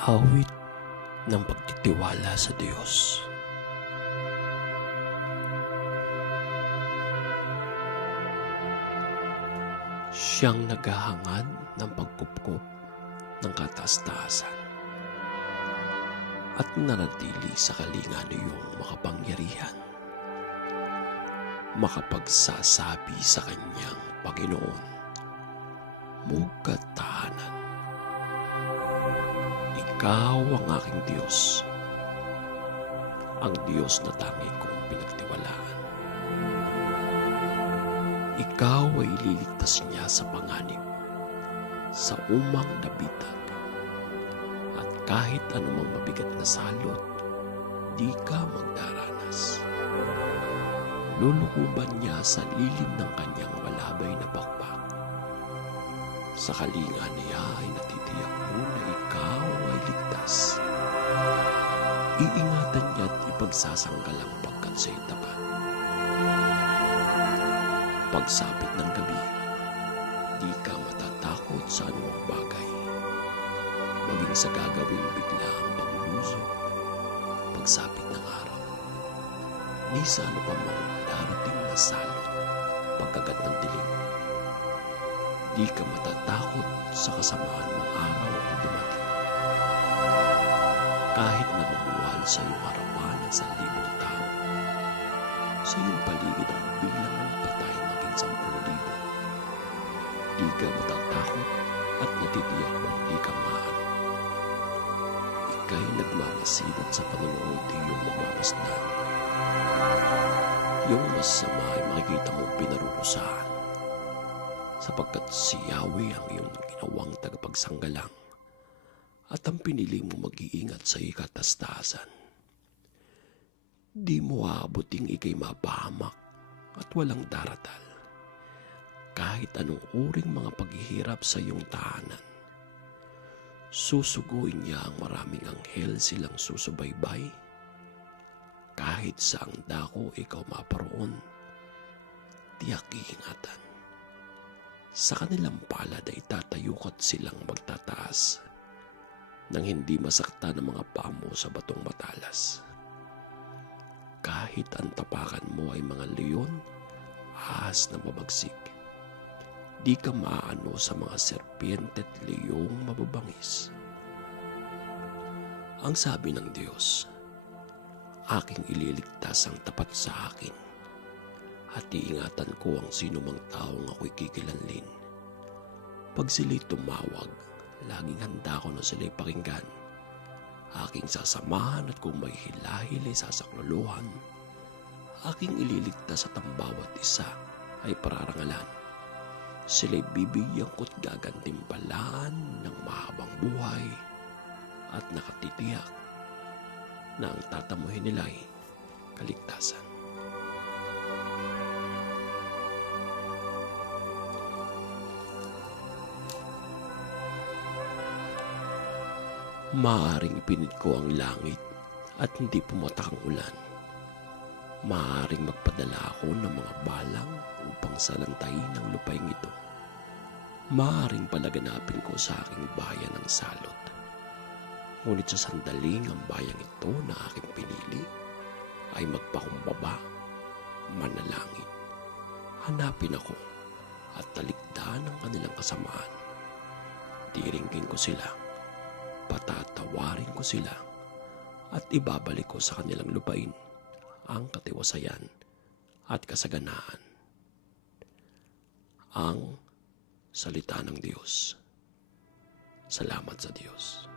Awit ng pagtitiwala sa Diyos. Siyang naghahangad ng pagpupkup ng kataas-taasan at nanatili sa kalinga niyong makapangyarihan, makapagsasabi sa kanyang Panginoon, mugad-tahanan. Ikaw ang aking Diyos, ang Diyos na tangi kong pinagtiwalaan. Ikaw ay ililigtas niya sa panganib, sa umang na bitag, at kahit anumang mabigat na salot, di ka magdaranas. Lulukuban niya sa lilim ng kanyang malabay na bakbak. Sa kalinga niya ay natitiyak mo na ikaw ay ligtas. Iingatan niya at ipagsasanggalang pagkat sa'y tapat. Pagsapit ng gabi, di ka matatakot sa anumang bagay. Maging sa gagawing biglaang paglusog, pagsapit ng araw, ni sa ano pa mang darating na salot, pagkagat ng dilim. Di ka matatakot sa kasamaan ng araw ang dumating. Kahit na mabuwal sa iyong harapan ang 1,000 tao, sa iyong paligid ang bilang ng patay maging 10,000. Di ka matatakot at natitiyak mong di ka maano. Ika'y nagmamasidat sa panunood iyong nagmamasdan. Yung masama ay makikita mong pinarurusahan, sapagkat si Yahweh ang iyong ginawang tagapagsanggalang at ang pinili mo mag-iingat sa ikatastasan. Di mo aabuting ika'y mapahamak at walang daratal, kahit anong uring mga paghihirap sa iyong tahanan. Susuguin niya ang maraming anghel silang susubaybay. Kahit saang dako ikaw maparoon, tiyak iingatan. Sa kanilang palad ay tatayukat silang magtataas nang hindi masakta ng mga paa mo sa batong matalas. Kahit ang tapakan mo ay mga leon, ahas na mabagsik, di ka maaano sa mga serpiente at leyong mababangis. Ang sabi ng Diyos, aking ililigtas ang tapat sa akin, at iingatan ko ang sinumang taong ako'y kikilanlin. Pag sila'y tumawag, laging handa ko na sila'y pakinggan. Aking sasamahan at kung may hilahil ay sasaklolohan. Aking ililigtas at ang bawat isa ay pararangalan. Sila'y bibigyan ko't gagantimpalaan ng mahabang buhay at nakatitiyak na ang tatamuhin nila'y kaligtasan. Maaaring ipinit ko ang langit at hindi pumatak ang ulan. Maaaring magpadala ako ng mga balang upang salantayin ang lupaing ito. Maaaring palaganapin ko sa aking bayan ang salot. Ngunit sa sandaling ang bayang ito na aking pinili ay magpakumbaba, manalangin. Hanapin ako at talikdan ang kanilang kasamaan. Diringgin ko sila, patatawarin ko sila, at ibabalik ko sa kanilang lupain ang katiwasayan at kasaganaan. Ang salita ng Diyos. Salamat sa Diyos.